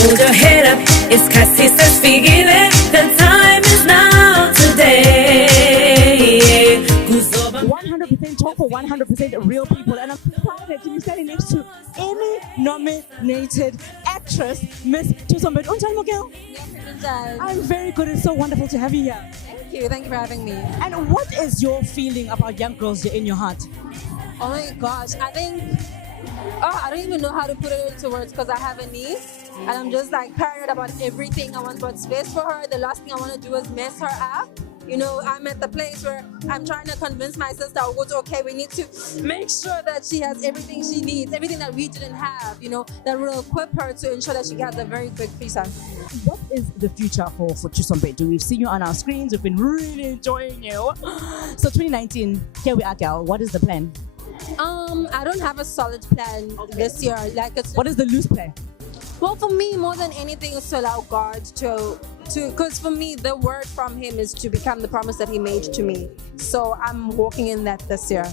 Hold your head up, it's Kasi says figile. The time is now today. 100% talk for 100% real people, and I'm excited to be standing next to Emmy-nominated actress, Miss Thuso Mbedu. I'm very good. It's so wonderful to have you here. Thank you for having me. And what is your feeling about young girls in your heart? Oh my gosh, I don't even know how to put it into words because I have a niece and I'm just like paranoid about everything. I want to put space for her. The last thing I want to do is mess her up. You know, I'm at the place where I'm trying to convince my sister, okay, we need to make sure that she has everything she needs, everything that we didn't have, you know, that will equip her to ensure that she gets a very quick visa. What is the future for Thuso Mbedu? We've seen you on our screens. We've been really enjoying you. So 2019, here we are, girl. What is the plan? I don't have a solid plan this year. What is the loose plan? Well, for me, more than anything is to allow God to, because for me, the word from Him is to become the promise that He made to me. So I'm walking in that this year.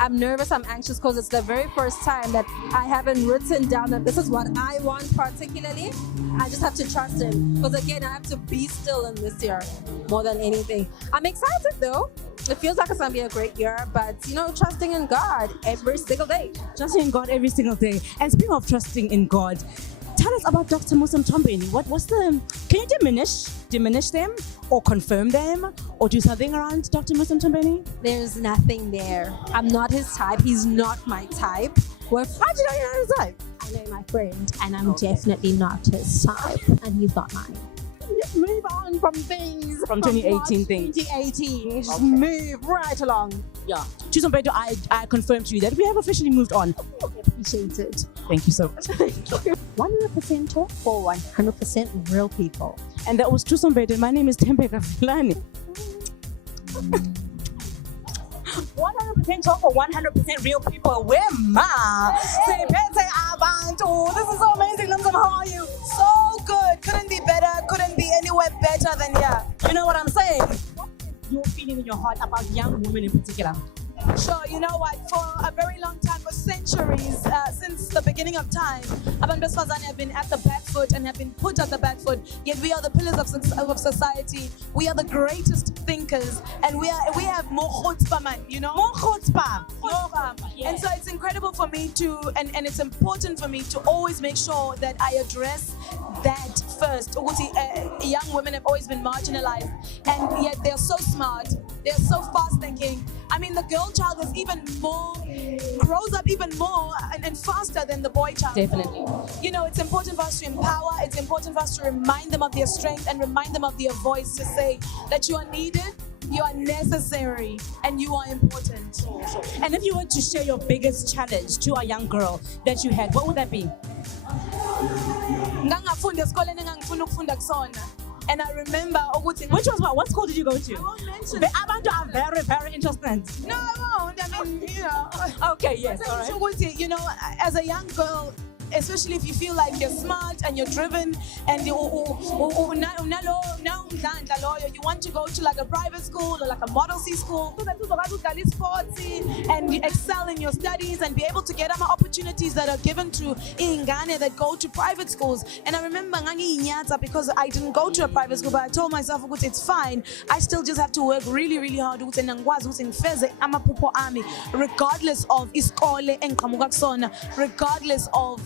I'm nervous, I'm anxious because it's the very first time that I haven't written down that this is what I want particularly. I just have to trust Him. Because again, I have to be still in this year more than anything. I'm excited though. It feels like it's going to be a great year, but you know, trusting in God every single day. Trusting in God every single day. And speaking of trusting in God, tell us about Dr. Nomzamo Mbatha. Can you diminish them or confirm them or do something around Dr. Nomzamo Mbatha? There's nothing there. I'm not his type. He's not my type. How do you know you're not his type? I know my friend and I'm definitely not his type and he's not mine. Just move on from things. From 2018 things. 2018. Just move right along. Yeah. Thuso Mbedu, I confirm to you that we have officially moved on. Appreciate it. Thank you so much. 100% talk for 100% real people. And that was Thuso Mbedu. My name is Tempe Kafilani. 100% talk for 100% real people. Where ma? Say pete abantu. This is so amazing. Nomzamo, how are you? So good. Couldn't be better. Couldn't be anywhere better than here. You know what I'm saying? What is your feeling in your heart about young women in particular? Sure, you know what? For a very long time, for centuries, since the beginning of time, abantu besifazane have been at the back foot and have been put at the back foot. Yet we are the pillars of society. We are the greatest thinkers, and we have more chutzpah, man. You know, more chutzpah. Yes. And so it's incredible for me to, and it's important for me to always make sure that I address that first. Young women have always been marginalized, and yet they're so smart. They're so fast thinking. I mean, the girl child is grows up even more and faster than the boy child. Definitely. You know, it's important for us to empower. It's important for us to remind them of their strength and remind them of their voice, to say that you are needed, you are necessary, and you are important. And if you were to share your biggest challenge to a young girl that you had, what would that be? And I remember, which was what school did you go to? I won't mention. The abantu are very, very interested. No, I won't. I mean, you know. Okay, yes, all right. You know, as a young girl, especially if you feel like you're smart and you're driven and you want to go to like a private school or like a Model C school so that you can sports and you excel in your studies and be able to get opportunities that are given to ingane that go to private schools. And I remember because I didn't go to a private school, but I told myself it's fine. I still just have to work really, really hard regardless of iskole and regardless of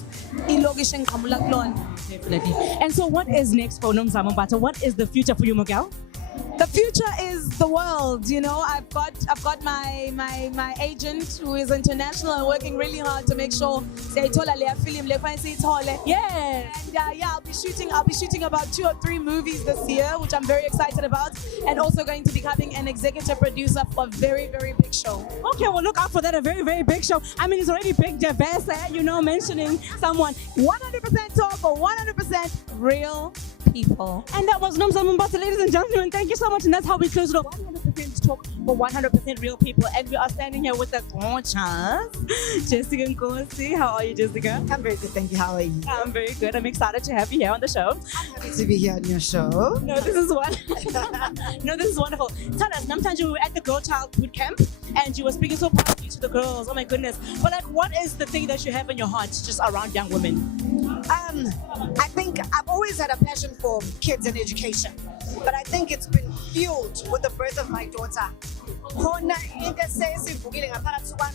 Definitely. And so what is next for Nomzamo Mbatha? What is the future for you, Miguel? The future is the world. You know, I've got my agent who is international and working really hard to make sure yes. And I'll be shooting about 2 or 3 movies this year, which I'm very excited about, and also going to be becoming an executive producer for a very, very big show. Okay, well, look out for that, a very, very big show. I mean, it's already big, diverse, you know, mentioning someone. 100% talk for 100% real people. And that was Nomzamo Mbatha, ladies and gentlemen. Thank you so much. And that's how we close it off. 100% talk for 100% real people. And we are standing here with the gorgeous Jessica Nkosi. How are you, Jessica? I'm very good, thank you. How are you? I'm very good. I'm excited to have you here on the show. I'm happy to be here on your show. No, this is wonderful. Tell us, sometimes you were at the Girlchild Bootcamp and you were speaking so proudly to the girls. Oh my goodness. But like, what is the thing that you have in your heart just around young women? I think I've always had a passion for kids and education, but I think it's been fueled with the birth of my daughter.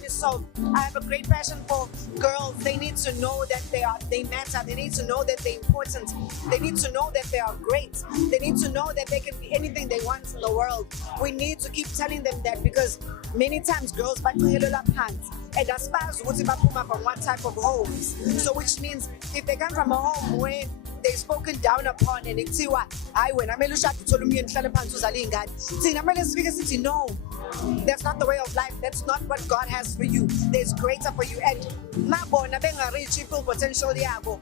So I have a great passion for girls. They need to know that they matter. They need to know that they're important. They need to know that they are great. They need to know that they can be anything they want in the world. We need to keep telling them that, because many times girls baqingelela phansi, and aspires ukuthi baphuma from what type of homes. So which means if they come from a home where they're spoken down upon and kuthiwa hayi wena kumele ushade uthole umyeni uhlale phansi uzale ingane, thina kumele sifike sithi no, that's not the way of life. That's not what God has for you. There's greater for you. And mabona bengareach full potential yabo,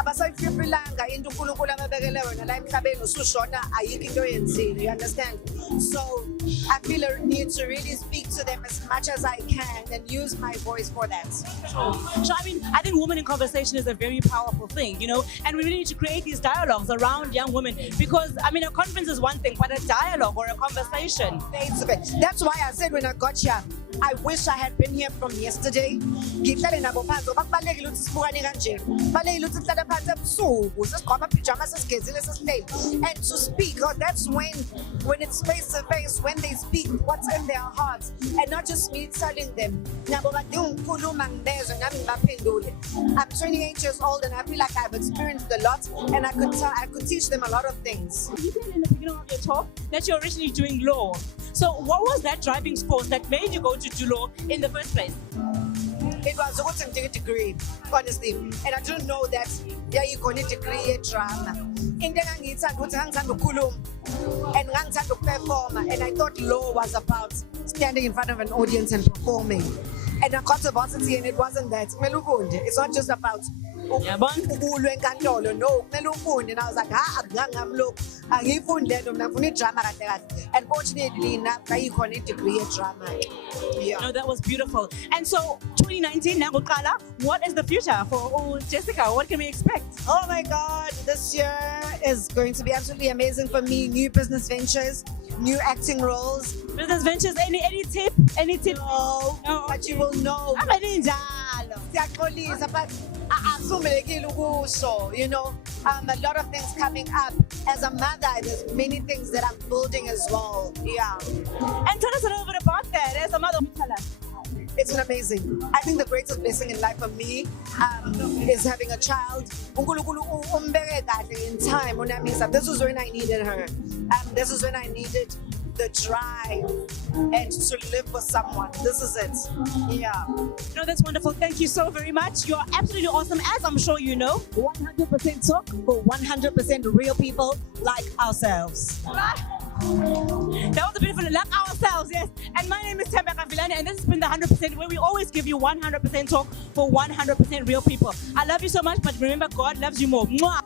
abasayifilanga into uNkulunkulu amabekele wena la emhlabeni usushona ayikho into oyenzile. You understand? So I feel a need to really speak to them as much as I can and use my voice for that. So I mean, I think women in conversation is a very powerful thing, you know, and we really need to create these dialogues around young women, because I mean, a conference is one thing, but a dialogue or a conversation. That's why I said when I got here, I wish I had been here from yesterday. Ngihlale nabo phansi ngoba kubalekile ukuthi sibukane kanje. Kubalekile ukuthi sihlale phansi ebusuku sigqoka pajamas sigezile sihleli, and to speak, because that's when it's face to face, when they speak what's in their hearts, and not just me telling them. Nabo badinga ukukhuluma ngibezwe nami ngibaphendule. I'm 28 years old and I feel like I've experienced a lot, and I could teach them a lot of things. You said in the beginning of your talk that you're originally doing law. So what was that driving force that made you go to do law in the first place? It was a good degree, honestly, and I didn't know that you got a degree in drama. And then I perform, and I thought law was about standing in front of an audience and performing. And I got to varsity, and it wasn't that. It's not just about no, and I was like, and fortunately enough, I got a degree in drama. Yeah. No, that was beautiful. And so 2019, what is the future for Jessica? What can we expect? Oh my God, this year is going to be absolutely amazing for me. New business ventures, new acting roles. Business ventures, any tip? Any tip? No, but you will know. You know, a lot of things coming up. As a mother, there's many things that I'm building as well. Yeah. And tell us a little bit about that. As a mother, it's amazing. I think the greatest blessing in life for me is having a child. In time, this was when I needed her. This is when I needed the drive and to live for someone. This is it. Yeah. No, that's wonderful. Thank you so very much. You're absolutely awesome, as I'm sure you know. 100% talk for 100% real people like ourselves. That was a beautiful, like ourselves, yes. And my name is Tembeka Vilani, and this has been the 100%, where we always give you 100% talk for 100% real people. I love you so much, but remember, God loves you more. Mwah!